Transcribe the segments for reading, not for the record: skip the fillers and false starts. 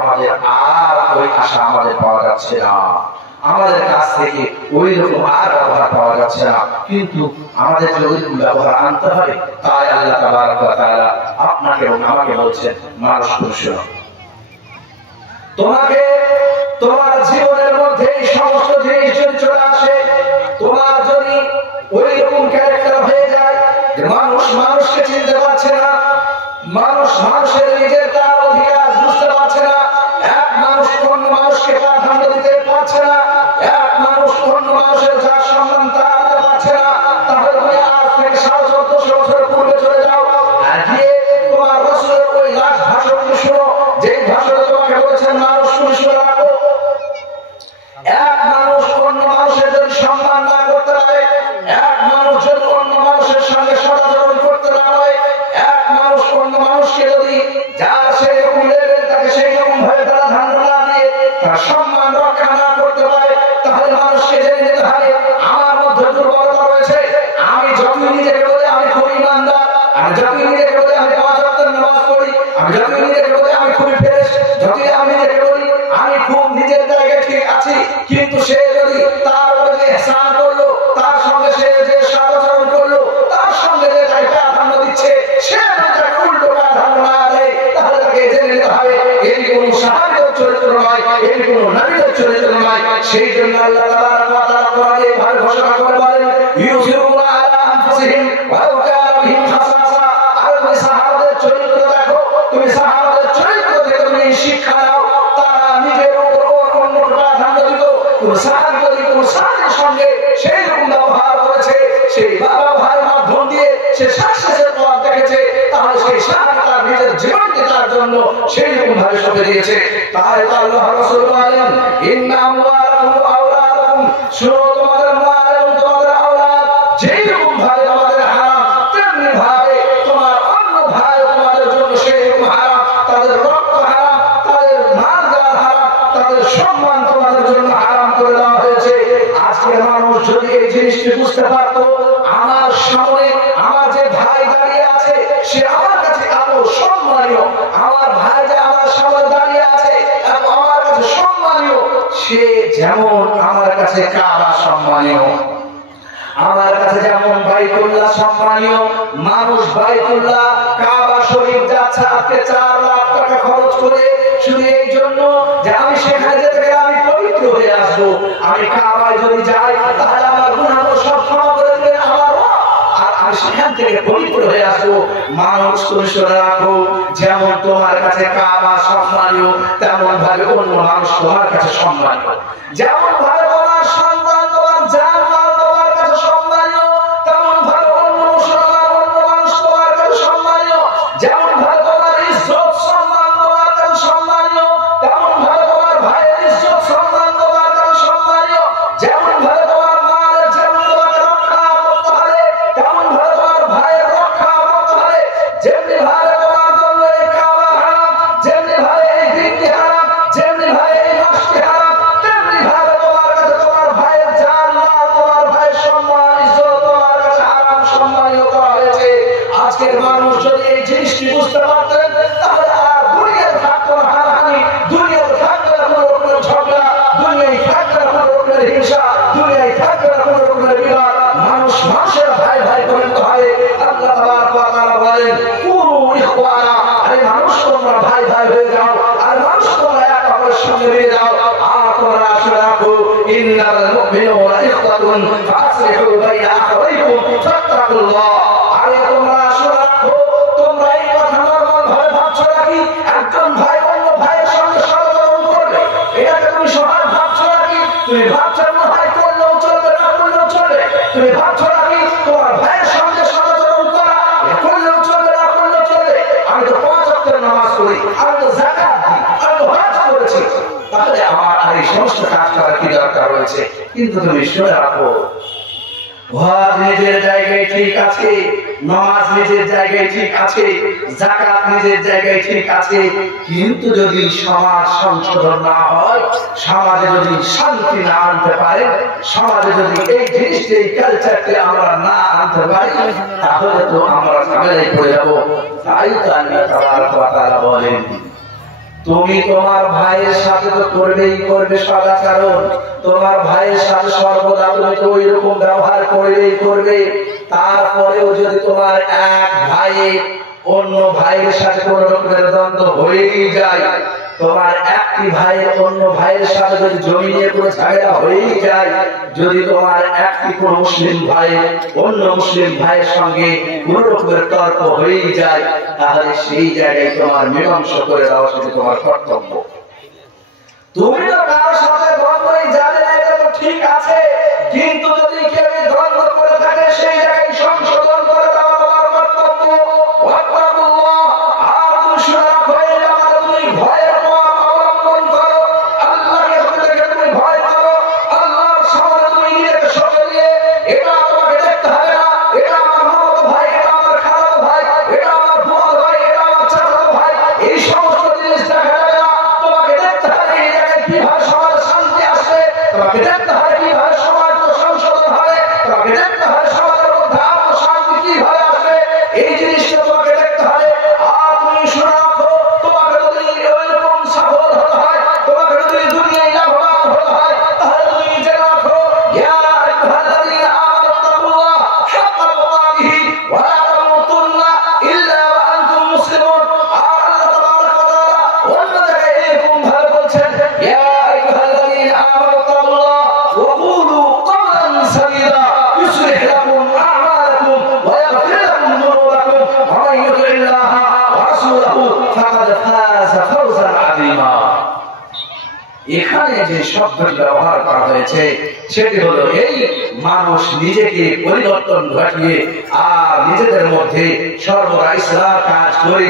আমাদের আর ওই আশা আমাদের পাওয়া যাচ্ছে না, আমাদের কাছ থেকে ওই রকম আর ব্যবহার পাওয়া যাচ্ছে না। কিন্তু আমাদের যে ওই রকম ব্যবহার আনতে হবে, তাই আল্লাহ তাবারক ওয়া তাআলা আপনাকে এবং আমাকে বলছেন, মানুষ শোনো, তোমাকে তোমার জীবনের মধ্যে এই সমস্ত জিনিস যদি চলে আসে, তোমার যদি ওই রকম ক্যারেক্টার হয়ে যায় যে মানুষ মানুষকে চিনতে পারছে না, মানুষ মানুষের নিজের তার অধিকার বুঝতে পারছে না, এক মানুষ অন্য মানুষকে প্রাধান্য দিতে পারছে না, এক মানুষ অন্য মানুষের যার সম্মান তা দিতে পারছে না, তাহলে তুমি আজ থেকে 1450 বছর পূর্বে চলে যাও আর গিয়ে তোমার রাসূলের ওই লাশ ভাষণ শুনো, যে ভাষণে তোমাকে বলেছেন মানুষ শুনে রাখো। এক মানুষ অন্য মানুষের যদি সম্মান না করতে পারে, এক মানুষ যদি অন্য মানুষের সঙ্গে সদাচরণ করতে না পারে, এক মানুষ অন্য মানুষকে যদি যার সেই রকম লেভেল তাকে সেই রকম ভাবে তারা ধারণা না দিয়ে তার সম্মান রক্ষা না করতে পারে, তাহলে মানুষকে জেনে নিতে হবে আমার মধ্যে দুর্বলতা রয়েছে। আমি যতই নিজেকে বলে আমি খুব ইমানদার, আমি যতই নিজেকে বলে আমি 5 ওয়াক্তের নামাজ পড়ি, আমি যতই নিজেকে বলে আমি খুব ফ্রেশ, যতই আমি নিজেকে বলি আমি খুব নিজের জায়গায় ঠিক আছি, কিন্তু সে যদি তার উপরে ইহসান করলো, তার সঙ্গে সে যে সদাচরণ করলো, তার সঙ্গে যে তাকে প্রাধান্য দিচ্ছে, সে তাকে উল্টো প্রাধান্য না দেয়, তাহলে তাকে জেনে নিতে হবে এর কোনো সাহাবীর চরিত্র নয়, এর কোনো নবীর চরিত্র নয়। সেই জন্য আল্লাহ তাবারক ওয়া তাআলা কোরআনে ভালো ঘোষণা করে বলেন, ইউসিরুনা আলা আনফুসিহিম ওয়ালাউ কানা বিহিম খাসাসা। আর তুমি সাহাবাদের চরিত্র দেখো, তুমি সাহাবাদের চরিত্র থেকে তুমি শিক্ষা নাও, তারা নিজের উপর অন্য প্রাধান্য দিত, কোন সাহাবী যদি কোন সাহাবীর সঙ্গে সেই রকম ব্যবহার করেছে, সেই ব্যবহারের মাধ্যম দিয়ে সে সাকসেসের পথ দেখেছে, তাহলে সেই সাহাবী তার নিজের জীবনকে তার জন্য সেই রকম ভাবে সঁপে দিয়েছে। তাই তো আল্লাহ রাসূল বলেন, ইন্না আমওয়ালাকুম ওয়া আওলাদাকুম, শুনো তোমাদের মাল এবং তোমাদের আওলাদ যেই রকম ভাবে আমাদের হারাম, তেমনি ভাবে তোমার অন্য ভাই তোমাদের জন্য সেই রকম হারাম, তাদের রক্ত হারাম, তাদের মাল হারাম, তাদের সম্মান তোমাদের জন্য হারাম করে দেওয়া হয়েছে। আজকে মানুষ যদি এই জিনিসটি বুঝতে পারতো, আমার সামনে আমার যে ভাই দাঁড়িয়ে আছে সে আমার কাছে আরো সম্মানীয়, আমার ভাই যে আমার সামনে দাঁড়িয়ে আছে এবং আমার কাছে সম্মানীয়, সে যেমন আমার কাছে কাবা সম্মানীয়, আমার কাছে যেমন বাইতুল্লাহ সম্মানীয়। মানুষ বাইতুল্লাহ কাবা শরীফ যাচ্ছে আজকে 4 লাখ টাকা খরচ করে শুধু এই জন্য যে আমি সেখানে যেতে গেলে আমি পবিত্র হয়ে আসবো, আমি কাবায় যদি যাই তাহলে আমার গুনাহ সব ক্ষমা করে দেবেন আমার রব, আর আমি সেখান থেকে পবিত্র হয়ে আসবো। মানুষ তুমি শুনে রাখো, যেমন তোমার কাছে কাবা সম্মানীয়, তেমন ভাবে অন্য মানুষ তোমার কাছে সম্মানীয়, যেমন ভাবে তোমার সন্তান তোমার জান মাল তোমার কাছে সম্মানীয়, তেমন ভাবে অন্য মুসলমান অন্য মানুষ তোমার কাছে সম্মানীয়, যেমন ভাবে তোমার ইজ্জত সম্মান তোমার কাছে সম্মানীয়, তেমন ভাবে তোমার ভাইয়ের ইজ্জত সম্মান তোমার কাছে সম্মানীয়, যেমন ভাবে তোমার মায়ের যেমন তোমাকে রক্ষা করতে হবে, তেমন ভাবে তোমার ভাইয়ের রক্ষা করতে হবে, যেমনি ভাবে তোমার জন্য এই কাবা হারাম, যেমনি ভাবে এই দিনটি হারাম, যেমনি ভাবে এই মাসটি হারাম, তেমনি ভাবে তোমার কাছে তোমার ভাইয়ের জান মাল তোমার ভাইয়ের সম্মান ইজ্জত তোমার কাছে হারাম সম্মানীয় করা হয়েছে। আজকের মানুষ যদি এই জিনিসটি বুঝতে পারতেন, তাহলে আর দুনিয়ায় থাকতো না হানাহানি, দুনিয়ায় থাকতো না কোনো রকমের ঝগড়া, দুনিয়ায় থাকতো না কোনো রকমের হিংসা, দুনিয়ায় থাকতো না কোনো রকমের বিবাদ, মানুষ মানুষের ভাই ভাই পরিণত হয়। আল্লাহ তাবারক ওয়া তাআলা বলেন, কুনু ইখওয়ানা, আরে মানুষ তোমরা ভাই ভাই হয়ে যাও, আর মানুষ তোমরা এক অপরের সঙ্গে মিলে যাও। আর তোমরা শুনে রাখো, ইন্নাল মুমিনুনা ইখওয়াতুন ফাসলিহু বাইনা আখাওয়াইকুম ফাত্তাকুল্লাহ। আরে তোমরা শুনে রাখো, তোমরা এই কথা নরমাল ভাবে ভাবছো নাকি একজন ভাই অন্য ভাইয়ের সঙ্গে সদাচরণ করবে? এটাকে তুমি সহায় ভাবছো নাকি? তুমি ভাবছো না ভাই করলেও চলবে না করলেও চলবে? তুমি ভাবছো নাকি তোমার ভাইয়ের সঙ্গে সদাচরণ করা করলেও চলবে না করলেও চলবে? আমি তো 5 ওয়াক্তের নামাজ পড়ি, আমি তো যাকাত দিই, আমি তো হজ করেছি, তাহলে আমার আর এই সমস্ত কাজ করার কি দরকার রয়েছে? কিন্তু তুমি শুনে রাখো, হজ নিজের জায়গায় ঠিক আছে, নামাজ নিজের জায়গায় ঠিক আছে, যাকাত নিজের জায়গায় ঠিক আছে, কিন্তু যদি সমাজ সংশোধন না হয়, সমাজে যদি শান্তি না আনতে পারে, সমাজে যদি এই জিনিসটি এই কালচারটি আমরা না আনতে পারি, তাহলে তো আমরা ঝামেলায় পড়ে যাবো। তাই তো আল্লাহ তাবারক ওয়া তাআলা বলেন, তুমি তোমার ভাইয়ের সাথে তো করবেই করবে সদাচরণ, তোমার ভাইয়ের সাথে সর্বদা তুমি তো ওই রকম ব্যবহার করবেই করবে। তারপরেও যদি তোমার এক ভাইয়ের অন্য ভাইয়ের সাথে কোন রকমের দ্বন্দ্ব হয়েই যায়, তোমার একটি ভাইয়ের অন্য ভাইয়ের সাথে যদি জমি নিয়ে কোনো ঝগড়া হয়েই যায়, যদি তোমার একটি কোন মুসলিম ভাই অন্য মুসলিম ভাইয়ের সঙ্গে কোন রকমের তর্ক হয়েই যায়, তাহলে সেই জায়গায় তোমার মীমাংসা করে দেওয়া সেটা তোমার কর্তব্য। তুমি তো কারোর সাথে দ্বন্দ্বই যাবে না, এটা তো ঠিক আছে, কিন্তু যদি কেউ দ্বন্দ্ব করে থাকে সেই জায়গায় সংশোধন করে দেওয়া তোমার কর্তব্য। আর তুমি শুনে রাখো, এই জায়গায় তুমি ভয়ের পথ অবলম্বন করো, আল্লাহকে তুমি ভয় করো, আল্লাহর সামনে তুমি নিজেকে সঁপে দিয়ে, এটা তোমাকে দেখতে হবে না, এটা আমার মামাতো ভাই, এটা আমার খালাতো ভাই, এটা আমার ফুফাতো ভাই, এটা আমার চাচাতো ভাই, এই সমস্ত জিনিস দেখা যাবে না। তোমাকে দেখতে হবে এই জায়গায় কিভাবে সমাজে শান্তি আসবে, তোমাকে দেখতে হবে কিভাবে সমাজ সংশোধন হবে, তোমাকে দেখতে হবে সমাজের মধ্যে শান্তি কিভাবে আসবে, এই জিনিসটা তোমাকে দেখতে হবে। আর তুমি শুনে রাখো, তোমাকে যদি ওইরকম সফল হতে হয়, তোমাকে যদি দুনিয়ায় লাভবান হতে হয়, তাহলে তুমি জেনে রাখো, ইয়া আইয়ুহাল্লাযীনা আমানু তাকুল্লাহ হাক্কা তুকাতিহি ওয়া লা তামুতুন্না ইল্লা ওয়া আনতুম মুসলিমুন। আর আল্লাহ তাবারাক ওয়া তাআলা অন্য জায়গায় এরকম ভাবে বলছেন, ইয়া আইয়ুহাল্লাযীনা আমানু তাকুল্লাহ ওয়া কুলু কওলান সাদীদা ইউসলিহ লাকুম আ'মালাকুম ওয়া ইয়াগফির লাকুম যুনুবাকুম ওয়া মান ইউতি'িল্লাহা ওয়া রাসূলাহু ফাকাদ ফাযা ফাওজান আযীমা। এখানে যে শব্দটি ব্যবহার করা হয়েছে সেটি হলো এই, মানুষ নিজেকে পরিবর্তন ঘটিয়ে আর নিজেদের মধ্যে সর্বদা ইসলাম কাজ করে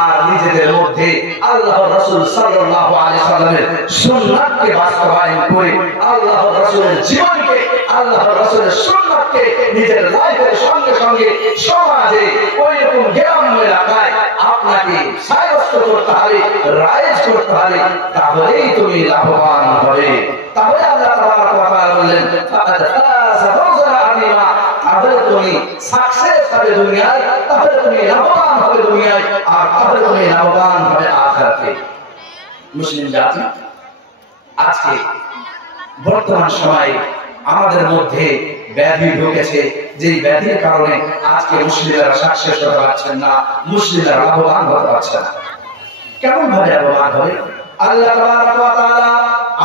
আর নিজেদের মধ্যে আল্লাহর রাসূল সাল্লাল্লাহু আলাইহি সাল্লামের সুন্নাতকে বাস্তবায়ন করে আল্লাহর রাসূলের জীবনকে, আল্লাহর রাসূলের সুন্নাতকে নিজের লাইফের সঙ্গে সঙ্গে সমাজে ওই রকম গ্রাম্য এলাকায় আপনাকে সাব্যস্ত করতে হবে, রাইজ করতে হবে, তাহলেই তুমি লাভবান হবে। তাহলে আল্লাহ তাবারাক ওয়া তাআলা বললেন, ফাকাদ ফাযা ফাওজান আযীমা, তাহলে তুমি সাকসেস হবে দুনিয়ায়, তাহলে তুমি লাভবান হবে দুনিয়ায়, আর তাহলে তুমি লাভবান হবে আখিরাতে। মুসলিম জাতি আজকে বর্তমান সময়ে আমাদের মধ্যে ব্যাধি ঢুকেছে, যে ব্যাধির কারণে আজকে মুসলিমরা সাকসেস হতে পারছেন না, মুসলিমরা লাভবান হতে পারছে না। কেমন ভাবে লাভবান হবে? আল্লাহ তাবারাক ওয়া তাআলা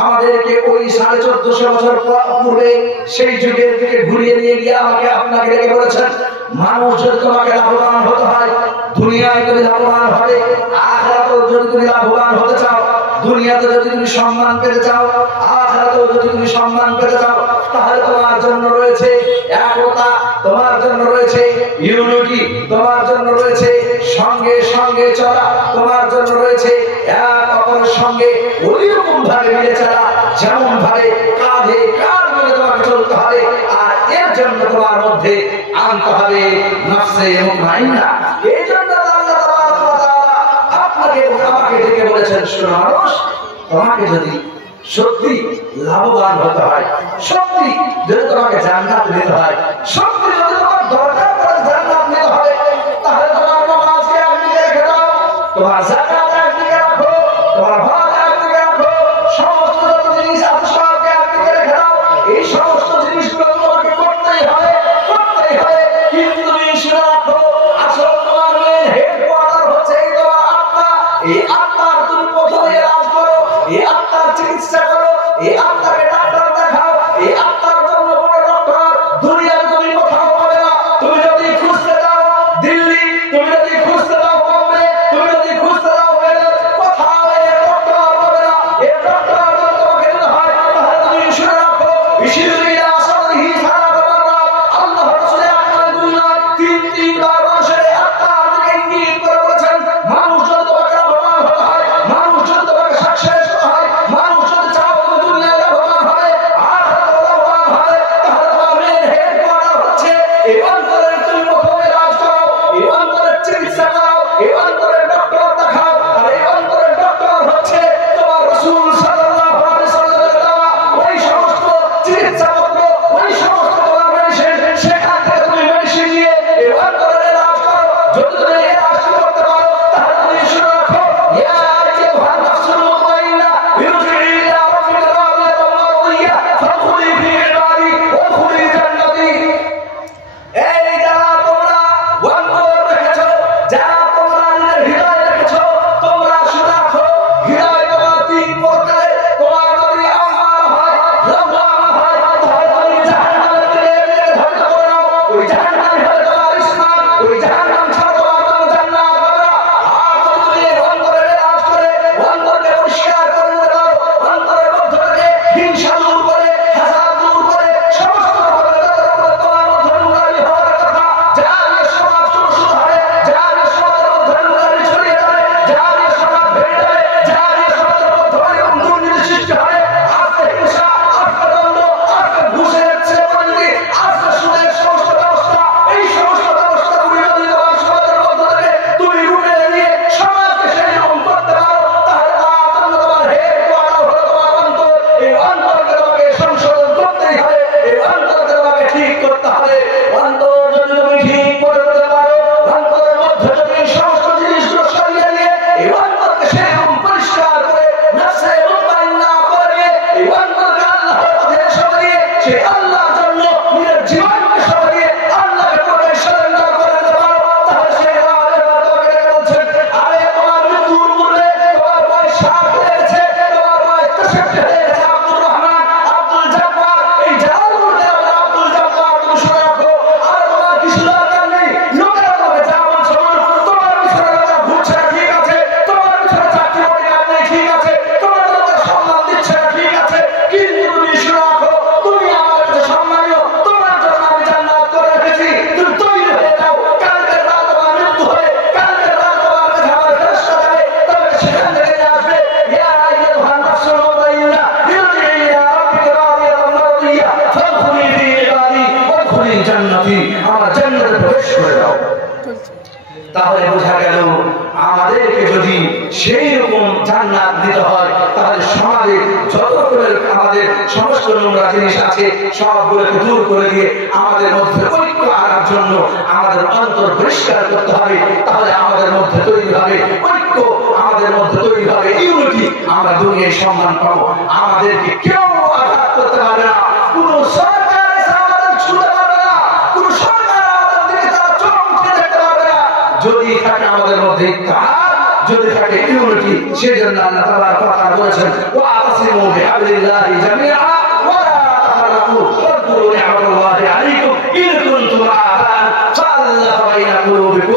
আমাদেরকে ওই 1450 বছর পূর্বে সেই যুগের দিকে ঘুরিয়ে নিয়ে গিয়ে আমাকে আপনাকে ডেকে বলেছেন, মানুষ যদি তোমাকে লাভবান হতে হয়, দুনিয়ায় যদি লাভবান হবে, আখিরাতেও যদি তুমি লাভবান হতে চাও, দুনিয়াতে যদি তুমি সম্মান পেতে চাও, আখিরাতেও যদি তুমি সম্মান পেতে চাও, তাহলে তোমার জন্য রয়েছে একতা, তোমার জন্য রয়েছে ইউনিটি, তোমার জন্য রয়েছে সঙ্গে সঙ্গে চলা, তোমার জন্য রয়েছে এক অপরের সঙ্গে ওই রকম ভাবে মিলে চলা, যেমন ভাবে কাঁধে কাঁধ মিলে তোমাকে চলতে হবে। আর এর জন্য তোমার মধ্যে আনতে হবে নফসে মুতমাইন্না। এই জন্য আল্লাহ তাবারাক ওয়া তাআলা আপনাকে আমাকে ডেকে বলেছেন, শোনো মানুষ, তোমাকে যদি সত্যি লাভবান হতে হয়, সত্যি যদি তোমাকে জান্নাত নিতে হয়, সত্যি যদি তোমার দরকার পড়ে জান্নাত নিতে হয়, তাহলে তোমার নামাজকে একদিকে রেখে দাও, তোমার যাকাত একদিকে রাখো, তোমার হজ একদিকে রাখো, সমস্ত যত জিনিস আছে সবকে একদিকে রেখে দাও। এই সমস্ত জিনিসগুলো তোমাকে করতেই হবে, করতেই হবে। কিন্তু তুমি শুনে রাখো, আসল তোমার মেন হেডকোয়ার্টার হচ্ছে এই তোমার আত্মা। এই আত্মার তুমি প্রথমে ইলাজ করো, এই আত্মার চিকিৎসা করো, এই আত্মাকে ডাক্তার দেখাও। এই আত্মার জন্য বড় ডক্টর দুনিয়ার তুমি কোথাও পাবে না। তুমি যদি খুঁজতে যাও দিল্লি, তুমি যদি খুঁজতে যাও বোম্বে, তুমি যদি খুঁজতে যাও বেলুর, কোথাও এই ডক্টর পাবে না। এই ডক্টর যদি তোমাকে দিতে হয়, তাহলে তুমি শুনে রাখো, ইশিরুল্লাহ সাল্লাল্লাহু আলাইহি ওয়াসাল্লাম আল্লাহ রাসূলের আপনার দুনিয়ায় তিনবার মানুষের আত্মার দিকে ইঙ্গিত করে বলেছেন, মানুষ যদি তোমাকে লাভবান হতে হয়, মানুষ যদি তোমাকে সাকসেস হতে হয়, মানুষ যদি চাও তুমি দুনিয়ায় লাভবান তাহলে বোঝা গেল আমাদেরকে যদি সেই রকম জান্নাত দিতে হয় তাহলে সমাজে যত রকমের আমাদের সমস্ত নোংরা জিনিস আছে সবগুলোকে দূর করে দিয়ে আমাদের মধ্যে ঐক্য আনার জন্য আমাদের অন্তর পরিষ্কার করতে হবে। তাহলে আমাদের মধ্যে তৈরি হবে ঐক্য, আমাদের মধ্যে তৈরি হবে ইউনিটি, আমরা দুনিয়ায় সম্মান পাবো। আমাদেরকে কেউ আঘাত করতে পারবে না, কোন সরকার এসে আমাদের ছুঁতে পারবে না, কোন সরকার আমাদের দিকে তারা চোখ উঠে দেখতে পারবে না। যদি থাকে আমাদের মধ্যে ইত্তেহাদ, যদি থাকে ইউনিটি, সেজন্য আল্লাহ তাআলা কথা বলেছেন ওয়া আতাসিমু বিহাবলিল্লাহি জামিআ ওয়া লা তাফাররাকু ওয়াযকুরু নি'মাতাল্লাহি আলাইকুম ইন কুনতুম আ'লান ফাআল্লাফা বাইনা কুলুবিকুম।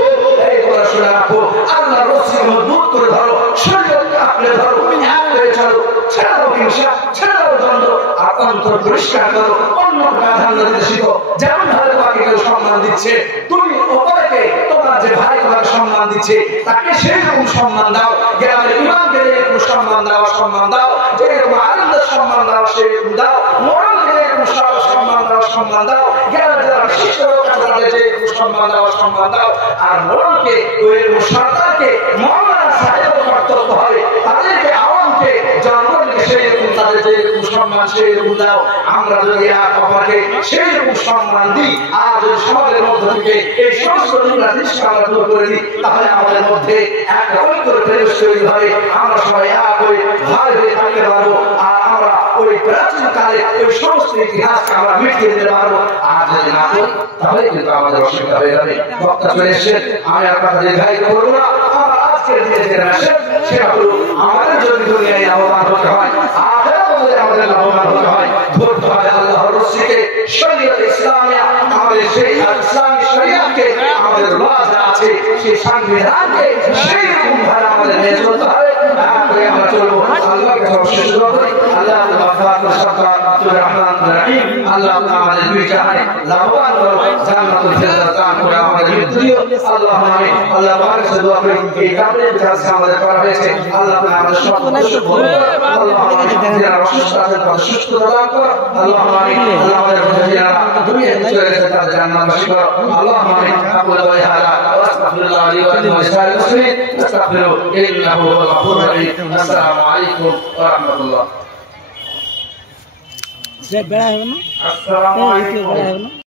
এই তোমরা শুনে রাখো, আল্লাহর রসিকে মজবুত করে ধরো, শরীয়তকে আঁকড়ে ধরো, এক হয়ে চলো, ছেড়ে দাও হিংসা, ছেড়ে দাও দ্বন্দ্ব, আর অন্তর পরিষ্কার করো, অন্য প্রাধান্য দিতে শিখো। যেমন ভাবে তোমাকে কেউ সম্মান দিচ্ছে, তুমি অপরকে তোমার যে ভাই তোমাকে সম্মান দিচ্ছে তাকে সেই রকম সম্মান দাও। গ্রামের ইমামকে যেরকম সম্মান দাও সম্মান দাও, যেরকম আলিমদের সম্মান দাও সেরকম দাও, মোড়লকে যেরকম সম্মান দাও সম্মান দাও, গ্রামের যারা বিশিষ্ট লোক আছে তাদের যেরকম সম্মান দাও সম্মান দাও। আর মোড়লকে ওইরকম সরকারকে মৌলানা সাহেবের কর্তব্য হবে তাদেরকে আওয়ামকে জনগণকে সেই রকম তাদের যেরকম সম্মান সেই রকম দাও। আমরা যদি এক অপরকে সেই রকম সম্মান দিই আর যদি সমাজের মধ্য থেকে এই সমস্ত নোংরা জিনিসকে আমরা দূর করে দিই তাহলে আমাদের মধ্যে একটা ঐক্যের পরিবেশ তৈরি হবে। আমরা সবাই এক হয়ে ভাই হয়ে থাকতে পারবো আর আমরা ওই প্রাচীন কালে ওই সমস্ত ইতিহাসকে আমরা মিটিয়ে দিতে পারবো। আর যদি না করি তাহলে কিন্তু আমাদের অসুবিধা হয়ে যাবে। বক্তা চলে এসেছেন, আমি আর কথা দীর্ঘায়িত করবো না। আমরা আজকের দিনে যেটা আসেন সেটা হলো আমাদের যদি দুনিয়ায় লাভবান হতে হয়, আখিরাতেও যদি আমাদের লাভবান হতে হয়, ধরতে হয় আল্লাহর রসিকে, শরীয়ত ইসলামিয়া, আমাদের সেই ইসলামী শরীয়তকে, আমাদের ওয়াজ আছে সেই সংবিধানকে সেই রকম ভাবে আমাদের মেনে চলতে হবে। আমরা চলবো আল্লাহকে সবশেষ দোয়া করি, আল্লাহ গফফার সত্তার রহমান রহিম, আল্লাহ আমাদের দুই জাহানে লাভবান করো, জান্নাতুল ফিরদাউস দান করে আমাদের মৃত্যু দিও। আল্লাহুম্মা আমিন। আল্লাহ পাকের কাছে দোয়া করি এই কাজের কাজ আমাদের করা হয়েছে, আল্লাহ আমাদের সব কিছু করুন। আল্লাহুম্মা আমিন। যারা অসুস্থ আছেন তাদের সুস্থতা দান করো। আল্লাহুম্মা আমিন। আল্লাহ আমাদের মুজাহিদিনা দুনিয়ায় চলে গেছে তাদের জান্নাতবাসী করো। আল্লাহুম্মা আমিন। আকুলু ওয়া হাদা ওয়া আস্তাগফিরুল্লাহ লি ওয়া লাকুম ওয়া লিসাইরিল মুসলিমিন আস্তাগফিরু ইন্নাহু হুয়াল গফুরুর রহিম। আসসালামু আলাইকুম ওয়া রাহমাতুল্লাহ। বেড়া হবে না, আসসালামু আলাইকুম।